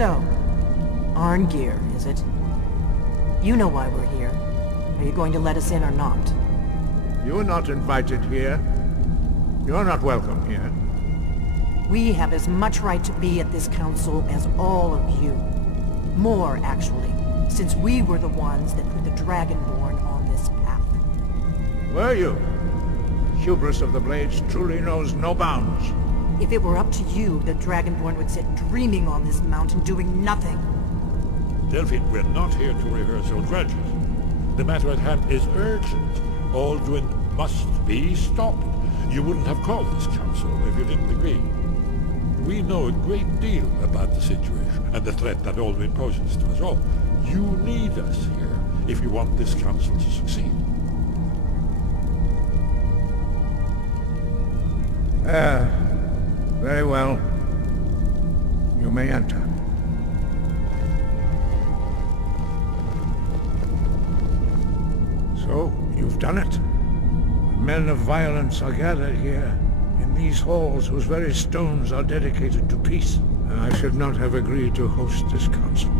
So, Arngeir, is it? You know why we're here. Are you going to let us in or not? You're not invited here. You're not welcome here. We have as much right to be at this council as all of you. More, actually, since we were the ones that put the Dragonborn on this path. Were you? Hubris of the Blades truly knows no bounds. If it were up to you, the Dragonborn would sit dreaming on this mountain doing nothing. Delphine, we're not here to rehearse old grudges. The matter at hand is urgent. Alduin must be stopped. You wouldn't have called this council if you didn't agree. We know a great deal about the situation and the threat that Alduin poses to us all. You need us here if you want this council to succeed. Very well. You may enter. So, you've done it. Men of violence are gathered here, in these halls whose very stones are dedicated to peace. I should not have agreed to host this council.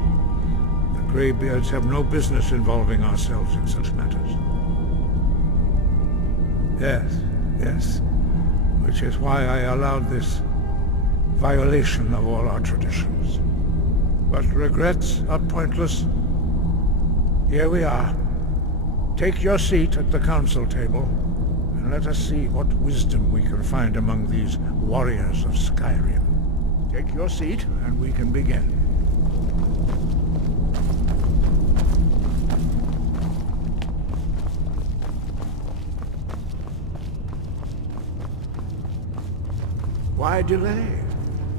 The Greybeards have no business involving ourselves in such matters. Yes. Which is why I allowed this violation of all our traditions. But regrets are pointless. Here we are. Take your seat at the council table, and let us see what wisdom we can find among these warriors of Skyrim. Take your seat, and we can begin. Why delay?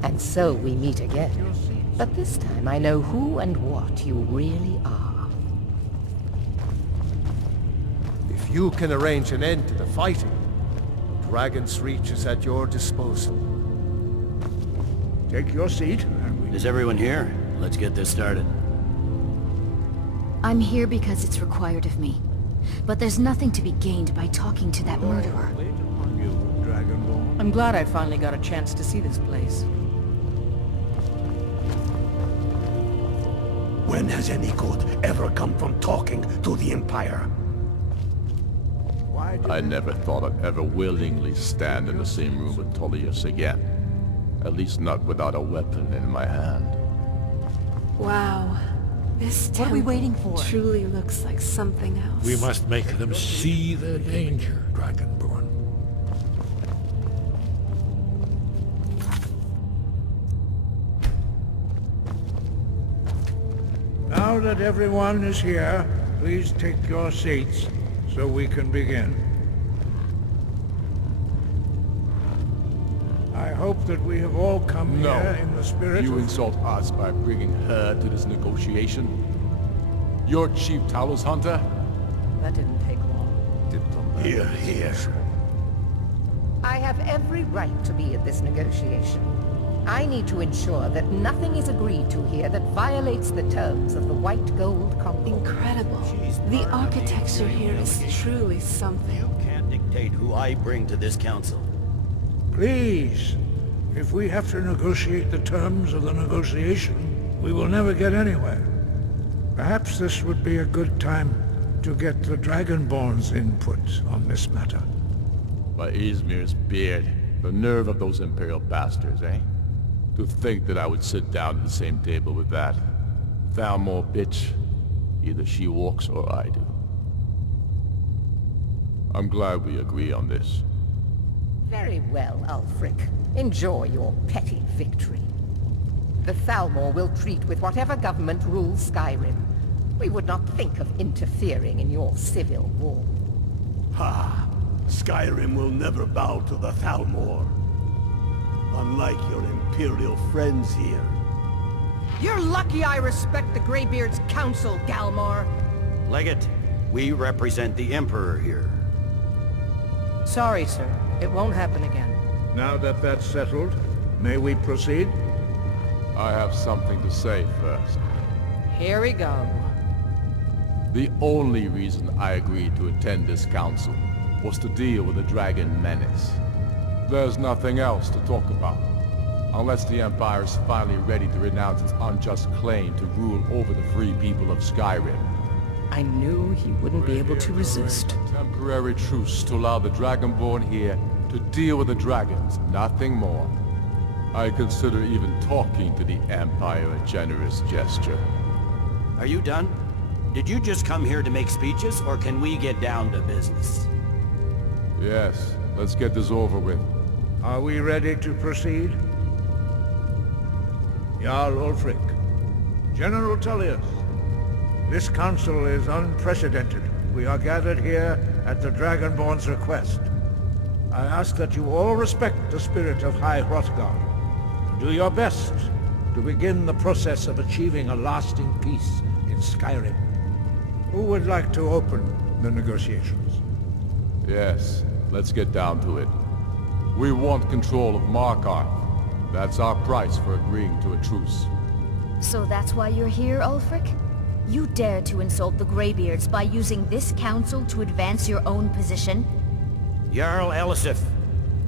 And so we meet again. But this time I know who and what you really are. If you can arrange an end to the fighting, Dragon's Reach is at your disposal. Take your seat, and we... Is everyone here? Let's get this started. I'm here because it's required of me. But there's nothing to be gained by talking to that murderer. Wait upon you, Dragonborn. I'm glad I finally got a chance to see this place. When has any good ever come from talking to the Empire? I never thought I'd ever willingly stand in the same room with Tullius again. At least not without a weapon in my hand. Wow. This What are we waiting for? truly looks like something else. We must make them see the danger, Dragonborn. Now that everyone is here, please take your seats so we can begin. I hope that we have all come here in the spirit You of... insult us by bringing her to this negotiation? You're Chief Talos Hunter? That didn't take long. Here. I have every right to be at this negotiation. I need to ensure that nothing is agreed to here that violates the terms of the White Gold Compact. Incredible. The architecture here is truly something. You can't dictate who I bring to this council. Please, if we have to negotiate the terms of the negotiation, we will never get anywhere. Perhaps this would be a good time to get the Dragonborn's input on this matter. By Izmir's beard, the nerve of those Imperial bastards, eh? To think that I would sit down at the same table with that Thalmor bitch. Either she walks or I do. I'm glad we agree on this. Very well, Ulfric. Enjoy your petty victory. The Thalmor will treat with whatever government rules Skyrim. We would not think of interfering in your civil war. Ha! Skyrim will never bow to the Thalmor. Unlike your Imperial friends here. You're lucky I respect the Greybeard's council, Galmar. Legate, we represent the Emperor here. Sorry, sir. It won't happen again. Now that that's settled, may we proceed? I have something to say first. Here we go. The only reason I agreed to attend this council was to deal with the dragon menace. There's nothing else to talk about. Unless the Empire is finally ready to renounce its unjust claim to rule over the free people of Skyrim. I knew he wouldn't be able to resist. A temporary truce to allow the Dragonborn here to deal with the dragons, nothing more. I consider even talking to the Empire a generous gesture. Are you done? Did you just come here to make speeches, or can we get down to business? Yes, let's get this over with. Are we ready to proceed? Jarl Ulfric, General Tullius, this council is unprecedented. We are gathered here at the Dragonborn's request. I ask that you all respect the spirit of High Hrothgar. Do your best to begin the process of achieving a lasting peace in Skyrim. Who would like to open the negotiations? Yes, let's get down to it. We want control of Markarth. That's our price for agreeing to a truce. So that's why you're here, Ulfric? You dare to insult the Greybeards by using this council to advance your own position? Jarl Elisif.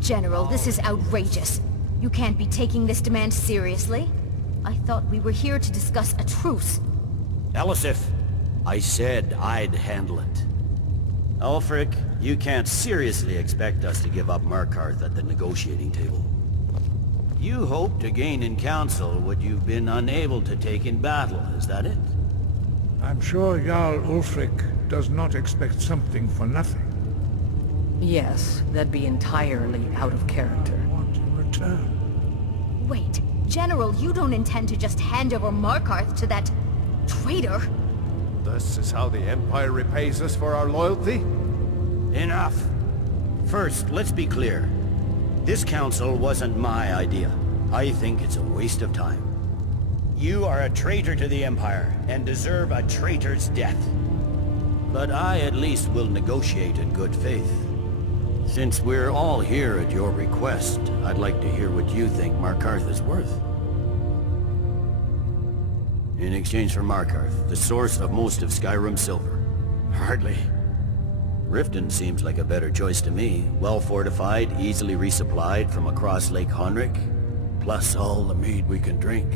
General, this is outrageous. You can't be taking this demand seriously. I thought we were here to discuss a truce. Elisif, I said I'd handle it. Ulfric, you can't seriously expect us to give up Markarth at the negotiating table. You hope to gain in council what you've been unable to take in battle, is that it? I'm sure Jarl Ulfric does not expect something for nothing. Yes, that'd be entirely out of character. I want in return. Wait, General, you don't intend to just hand over Markarth to that traitor? This is how the Empire repays us for our loyalty? Enough. First, let's be clear. This council wasn't my idea. I think it's a waste of time. You are a traitor to the Empire, and deserve a traitor's death. But I at least will negotiate in good faith. Since we're all here at your request, I'd like to hear what you think Markarth is worth. In exchange for Markarth, the source of most of Skyrim's silver. Hardly. Riften seems like a better choice to me. Well fortified, easily resupplied from across Lake Honric, plus all the mead we can drink.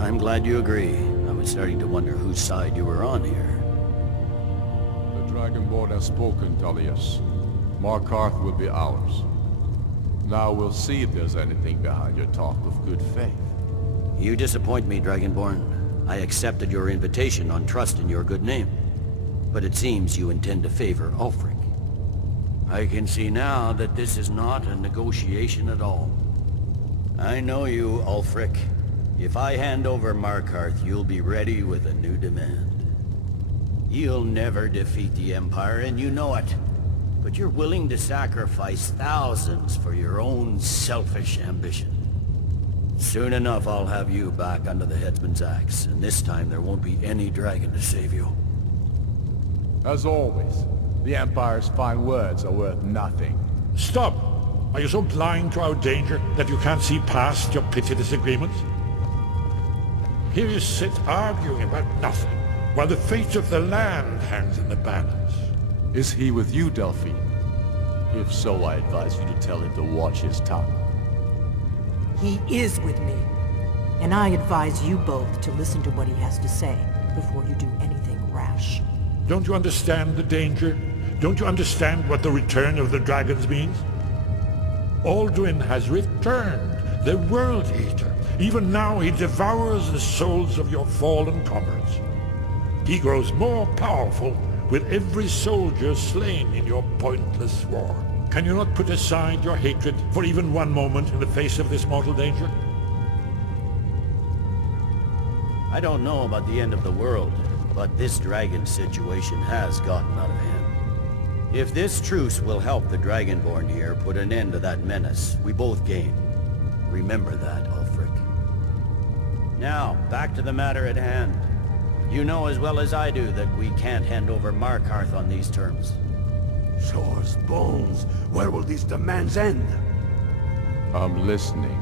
I'm glad you agree. I was starting to wonder whose side you were on here. The Dragonborn has spoken, Tullius. Markarth will be ours. Now we'll see if there's anything behind your talk of good faith. You disappoint me, Dragonborn. I accepted your invitation on trust in your good name. But it seems you intend to favor Ulfric. I can see now that this is not a negotiation at all. I know you, Ulfric. If I hand over Markarth, you'll be ready with a new demand. You'll never defeat the Empire, and you know it. But you're willing to sacrifice thousands for your own selfish ambition. Soon enough, I'll have you back under the headsman's axe, and this time there won't be any dragon to save you. As always, the Empire's fine words are worth nothing. Stop! Are you so blind to our danger that you can't see past your petty disagreements? Here you sit arguing about nothing, while the fate of the land hangs in the balance. Is he with you, Delphine? If so, I advise you to tell him to watch his tongue. He is with me, and I advise you both to listen to what he has to say before you do anything rash. Don't you understand the danger? Don't you understand what the return of the dragons means? Alduin has returned, the World Eater. Even now he devours the souls of your fallen comrades. He grows more powerful with every soldier slain in your pointless war. Can you not put aside your hatred for even one moment in the face of this mortal danger? I don't know about the end of the world, But this dragon situation has gotten out of hand. If this truce will help the Dragonborn here put an end to that menace, we both gain. Remember that, Ulfric. Now, back to the matter at hand. You know as well as I do that we can't hand over Markarth on these terms. Swords, bones, where will these demands end? I'm listening.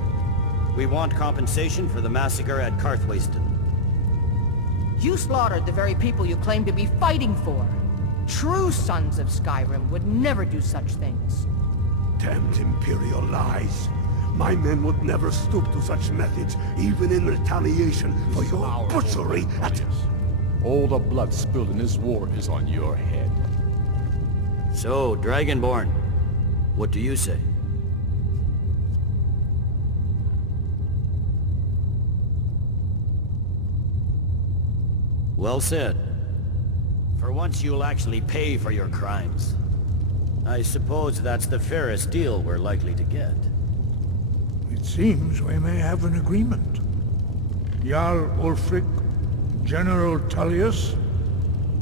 We want compensation for the massacre at Karthwasten. You slaughtered the very people you claim to be fighting for. True sons of Skyrim would never do such things. Damned Imperial lies. My men would never stoop to such methods, even in retaliation for your butchery at... All the blood spilled in this war is on your head. So, Dragonborn, what do you say? Well said. For once you'll actually pay for your crimes. I suppose that's the fairest deal we're likely to get. It seems we may have an agreement. Jarl Ulfric, General Tullius,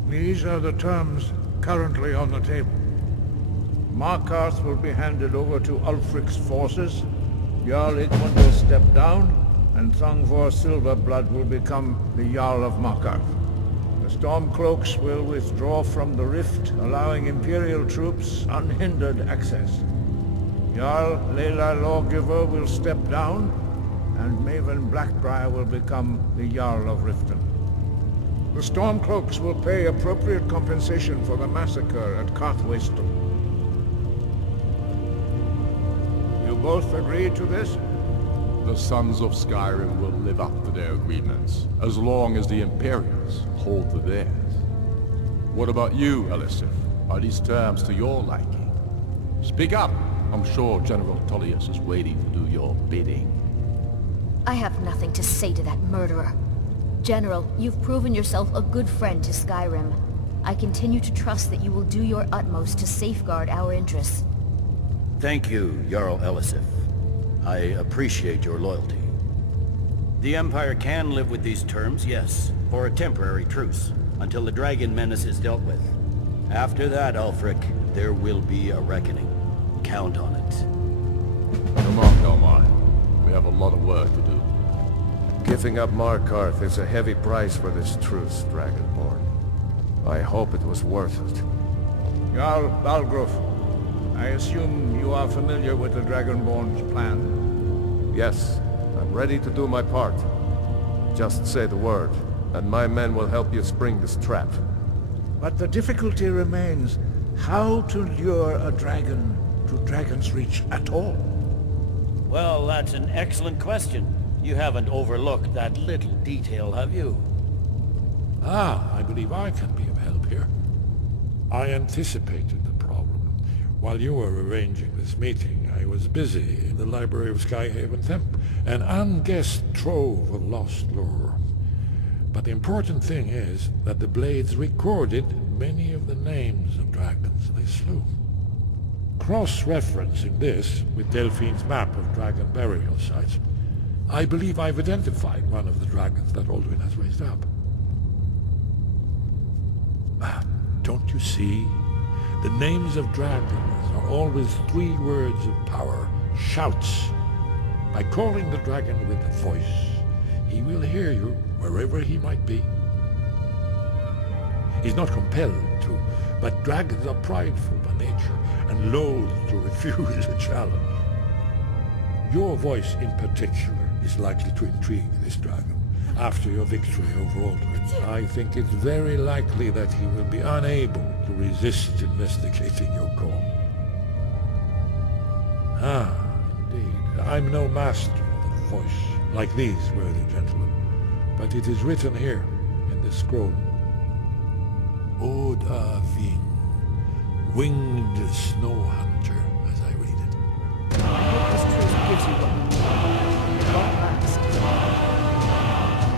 these are the terms currently on the table. Markarth will be handed over to Ulfric's forces, Jarl Igmund will step down, and Thongvor Silverblood will become the Jarl of Markarth. The Stormcloaks will withdraw from the rift, allowing Imperial troops unhindered access. Jarl Leila Lawgiver will step down, and Maven Blackbriar will become the Jarl of Riften. The Stormcloaks will pay appropriate compensation for the massacre at Karthwasten. You both agree to this? The sons of Skyrim will live up to their agreements, as long as the Imperials hold to theirs. What about you, Elisif? Are these terms to your liking? Speak up! I'm sure General Tullius is waiting to do your bidding. I have nothing to say to that murderer. General, you've proven yourself a good friend to Skyrim. I continue to trust that you will do your utmost to safeguard our interests. Thank you, Jarl Elisif. I appreciate your loyalty. The Empire can live with these terms, yes, for a temporary truce, until the dragon menace is dealt with. After that, Ulfric, there will be a reckoning. Count on it. Come on, Delmar. We have a lot of work to do. Giving up Markarth is a heavy price for this truce, Dragonborn. I hope it was worth it. Jarl Balgruuf, I assume you are familiar with the Dragonborn's plan? Yes, I'm ready to do my part. Just say the word, and my men will help you spring this trap. But the difficulty remains how to lure a dragon to Dragon's Reach at all. Well, that's an excellent question. You haven't overlooked that little detail, have you? I believe I can be of help here. I anticipated the problem. While you were arranging this meeting, I was busy in the library of Skyhaven Temp, an unguessed trove of lost lore. But the important thing is that the Blades recorded many of the names of dragons they slew. Cross-referencing this with Delphine's map of dragon burial sites, I believe I've identified one of the dragons that Alduin has raised up. Don't you see? The names of dragons are always 3 words of power, shouts. By calling the dragon with a voice, he will hear you wherever he might be. He's not compelled to, but dragons are prideful by nature and loath to refuse a challenge. Your voice in particular is likely to intrigue this dragon. After your victory over Alduin, I think it's very likely that he will be unable to resist investigating your call. Indeed. I'm no master of the voice, like these worthy gentlemen, but it is written here in this scroll. Oda Ving, winged snow hunter, as I read it. I hope this truth gives you what we need. It won't last.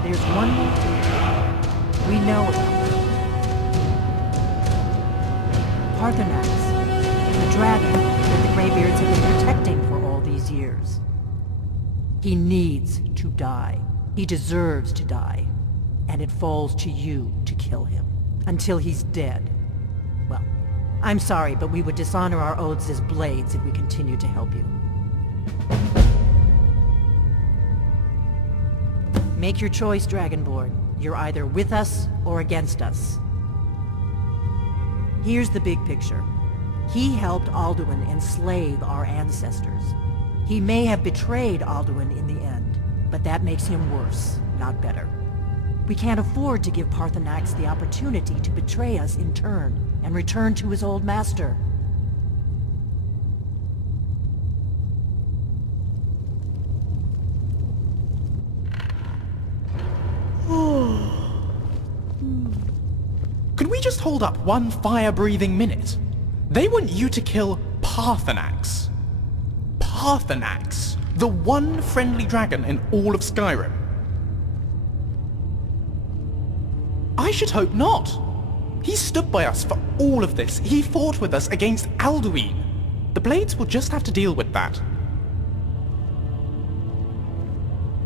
There's one more thing. We know about him. Parthenax, the dragon that the Greybeards have been protecting for all these years. He needs to die. He deserves to die. and it falls to you to kill him. Until he's dead. Well, I'm sorry, but we would dishonor our oaths as blades if we continue to help you. Make your choice, Dragonborn. You're either with us or against us. Here's the big picture. He helped Alduin enslave our ancestors. He may have betrayed Alduin in the end, but that makes him worse, not better. We can't afford to give Paarthurnax the opportunity to betray us in turn, and return to his old master. Could we just hold up one fire-breathing minute? They want you to kill Paarthurnax. Paarthurnax, the one friendly dragon in all of Skyrim. I should hope not. He stood by us for all of this. He fought with us against Alduin. The Blades will just have to deal with that.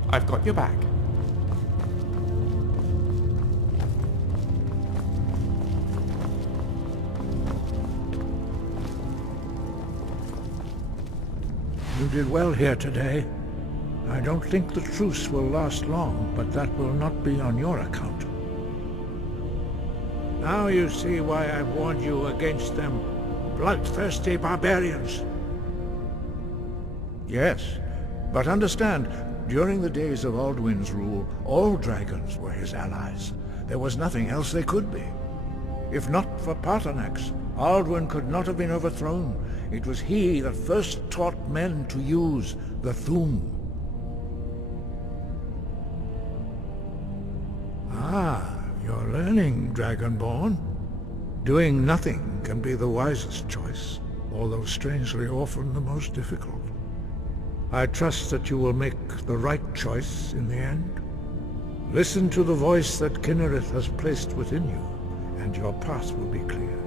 I've got your back. You did well here today. I don't think the truce will last long, but that will not be on your account. Now you see why I warned you against them bloodthirsty barbarians. Yes, but understand, during the days of Alduin's rule, all dragons were his allies. There was nothing else they could be. If not for Paarthurnax, Alduin could not have been overthrown. It was he that first taught men to use the Thu'um. Ah, you're learning, Dragonborn. Doing nothing can be the wisest choice, although strangely often the most difficult. I trust that you will make the right choice in the end. Listen to the voice that Kynareth has placed within you, and your path will be clear.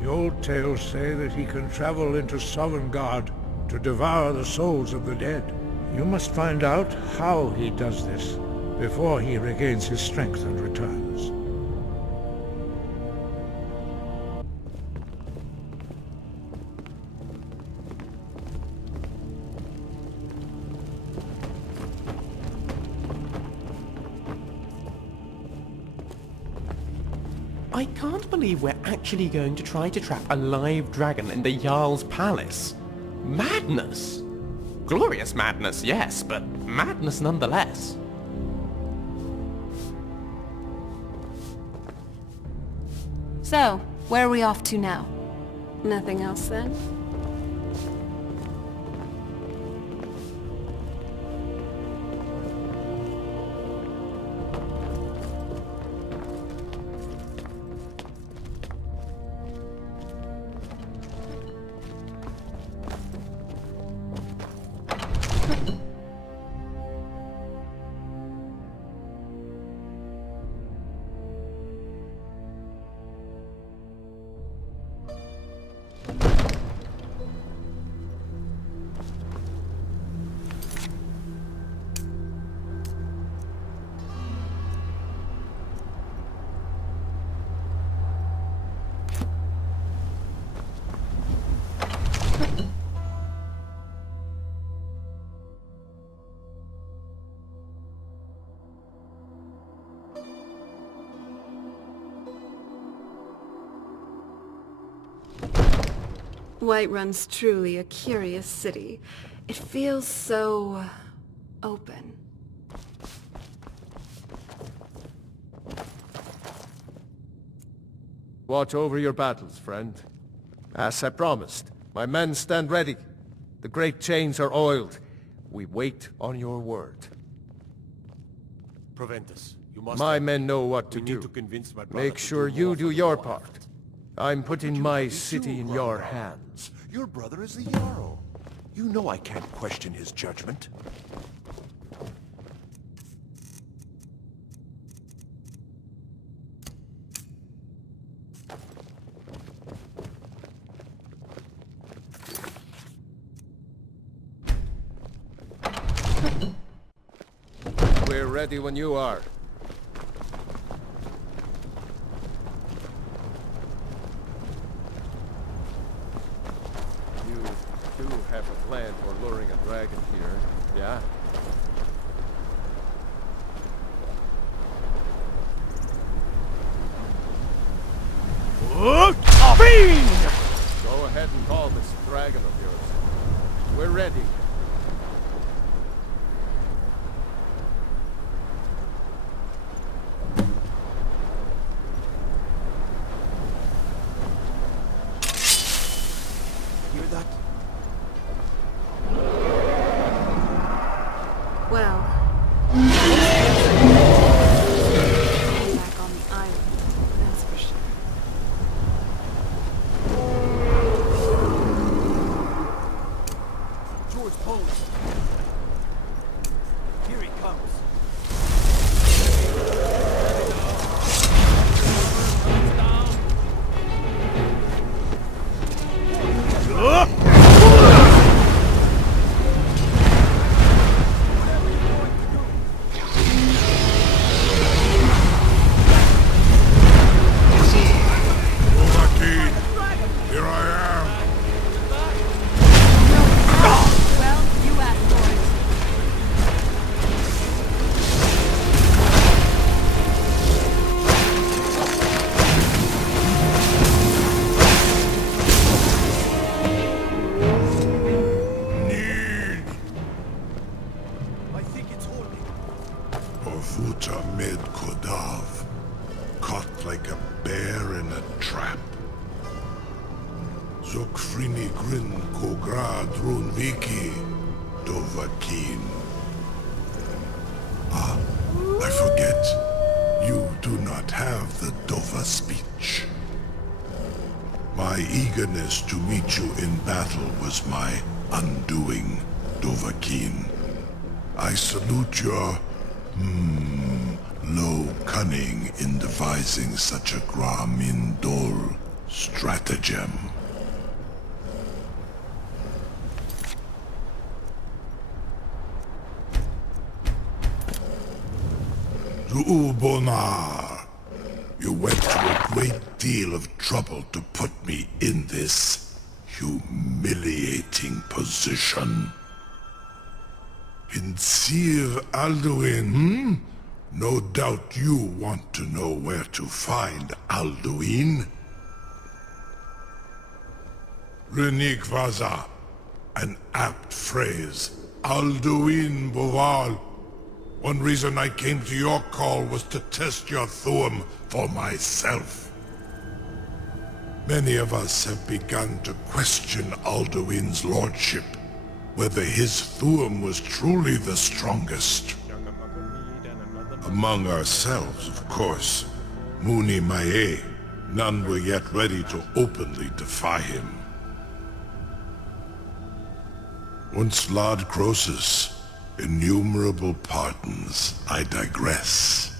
The old tales say that he can travel into Sovngarde to devour the souls of the dead. You must find out how he does this before he regains his strength and returns. I can't believe we're actually going to try to trap a live dragon in the Jarl's palace. Madness! Glorious madness, yes, but madness nonetheless. So, where are we off to now? Nothing else then? Whiterun's truly a curious city. It feels so open. Watch over your battles, friend. As I promised, my men stand ready. The great chains are oiled. We wait on your word. Proventus, you must... My men know what to do. Need to convince my brother Make sure you do your part. I'm putting my city in your hands. Your brother is the Jarl. You know I can't question his judgment. ready when you are. You do have a plan for luring a dragon here, yeah? Go ahead and call this dragon of yours. We're ready. Hear that? Well... back on the island, that's for sure. George Poland. Here he comes. Here I am. Well, you asked for it. Need. I think it's holding. Ofuta med Kodav. Caught like a bear in a trap. Zokfrini grin kogra drun viki. Dova keen. Ah, I forget. You do not have the Dova speech. My eagerness to meet you in battle was my undoing, Dovahkiin. I salute your, low cunning in devising such a Gramindol stratagem. Zu'ubonar, you went to a great deal of trouble to put me in this humiliating position. Insir Alduin, No doubt you want to know where to find Alduin. Renikvaza, an apt phrase. Alduin Boval. One reason I came to your call was to test your Thuum for myself. Many of us have begun to question Alduin's lordship, whether his Thuum was truly the strongest. Among ourselves, of course. Muni Mae, none were yet ready to openly defy him. Once Lord Croesus, innumerable pardons, I digress.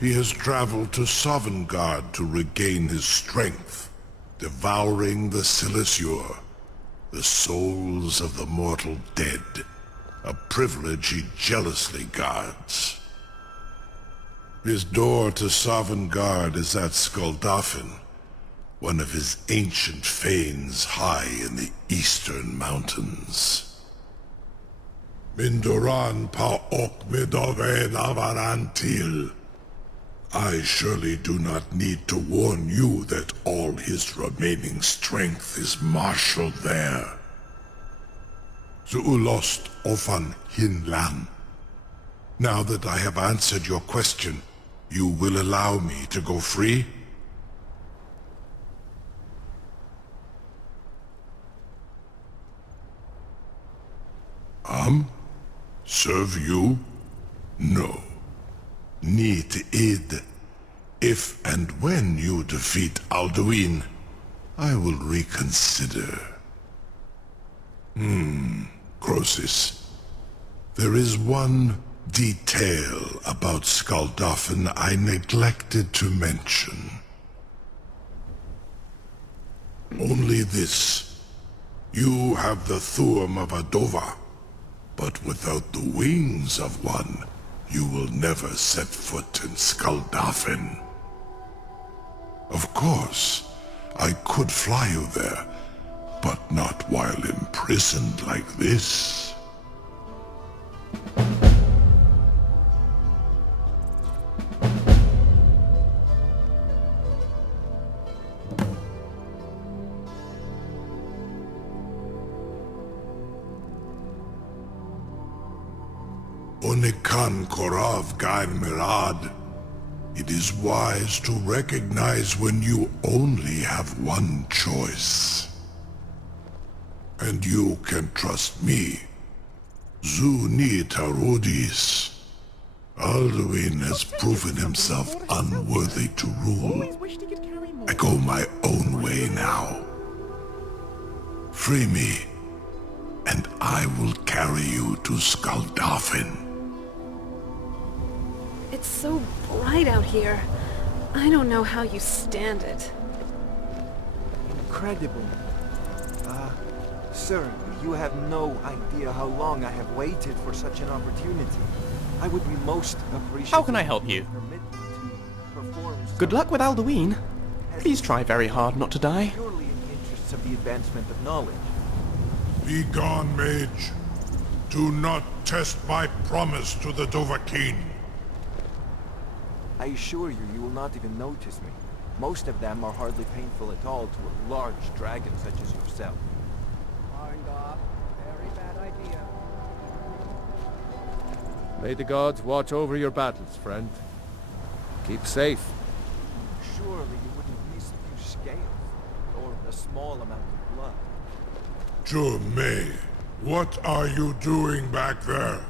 He has traveled to Sovngarde to regain his strength, devouring the Silesur, the souls of the mortal dead, a privilege he jealously guards. His door to Sovngarde is at Skuldafn, one of his ancient fanes high in the eastern mountains. Mindoran pa ok midove navarantil. I surely do not need to warn you that all his remaining strength is marshaled there. Zuulost ofan hinlan. Now that I have answered your question, you will allow me to go free? Serve you? No. Need id. If and when you defeat Alduin, I will reconsider. Croesus. There is one detail about Skuldafn I neglected to mention. Only this. You have the Thuum of a Dova. But without the wings of one, you will never set foot in Skuldafn. Of course, I could fly you there, but not while imprisoned like this. Onikan Korav Gair Mirad. It is wise to recognize when you only have one choice. And you can trust me. Zuni Tarudis. Alduin has proven himself unworthy to rule. I go my own way now. Free me, and I will carry you to Skuldafn. It's so bright out here. I don't know how you stand it. Incredible. Sir, you have no idea how long I have waited for such an opportunity. I would be most appreciative. How can I help you? Good luck with Alduin. Please try very hard not to die. Purely in the interests of the advancement of knowledge. Be gone, mage. Do not test my promise to the Dovahkiin. I assure you, you will not even notice me. Most of them are hardly painful at all to a large dragon such as yourself. Very bad idea. May the gods watch over your battles, friend. Keep safe. Surely you wouldn't miss a few scales, or a small amount of blood. May, what are you doing back there?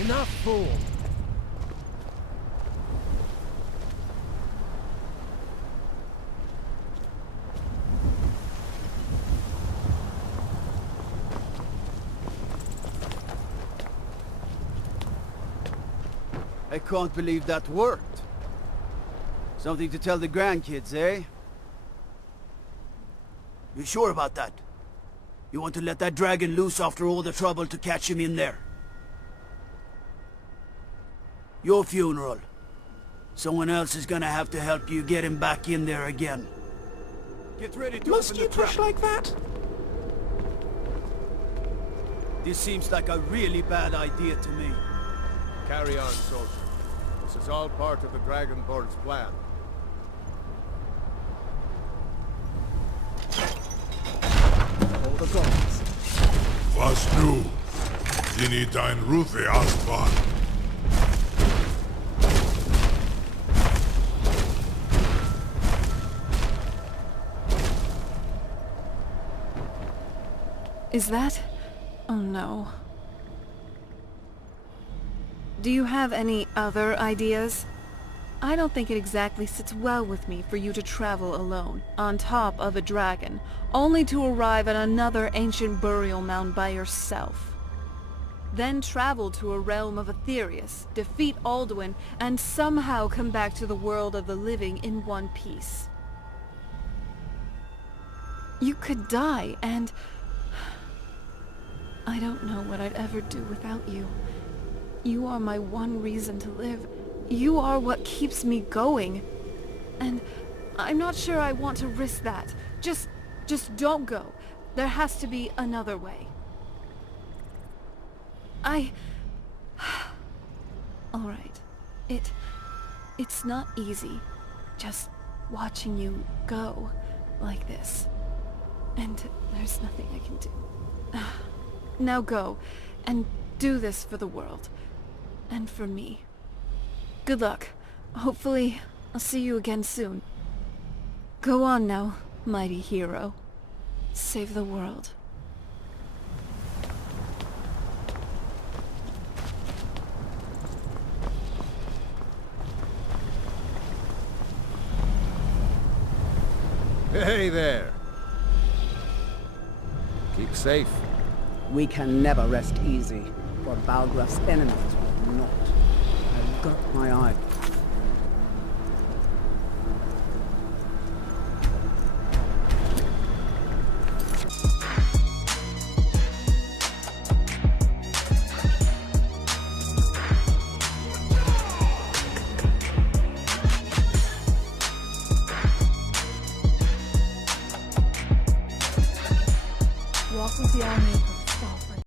Enough, fool! I can't believe that worked. Something to tell the grandkids, eh? You sure about that? You want to let that dragon loose after all the trouble to catch him in there? Your funeral. Someone else is gonna have to help you get him back in there again. Get ready to Must you push like that? This seems like a really bad idea to me. Carry on, soldier. This is all part of the Dragonborn's plan. Hold the guns. Was nu? Dini dein Ruthi Astvan. Is that? Oh no. Do you have any other ideas? I don't think it exactly sits well with me for you to travel alone, on top of a dragon, only to arrive at another ancient burial mound by yourself. Then travel to a realm of Aetherius, defeat Alduin, and somehow come back to the world of the living in one piece. You could die, and I don't know what I'd ever do without you. You are my one reason to live. You are what keeps me going. And I'm not sure I want to risk that. Just don't go. There has to be another way. Alright. It's not easy. Just watching you go like this. And there's nothing I can do. Now go, and do this for the world. And for me. Good luck. Hopefully, I'll see you again soon. Go on now, mighty hero. Save the world. Hey there. Keep safe. We can never rest easy, for Balgraf's enemies will not. I've got my eye. with the army.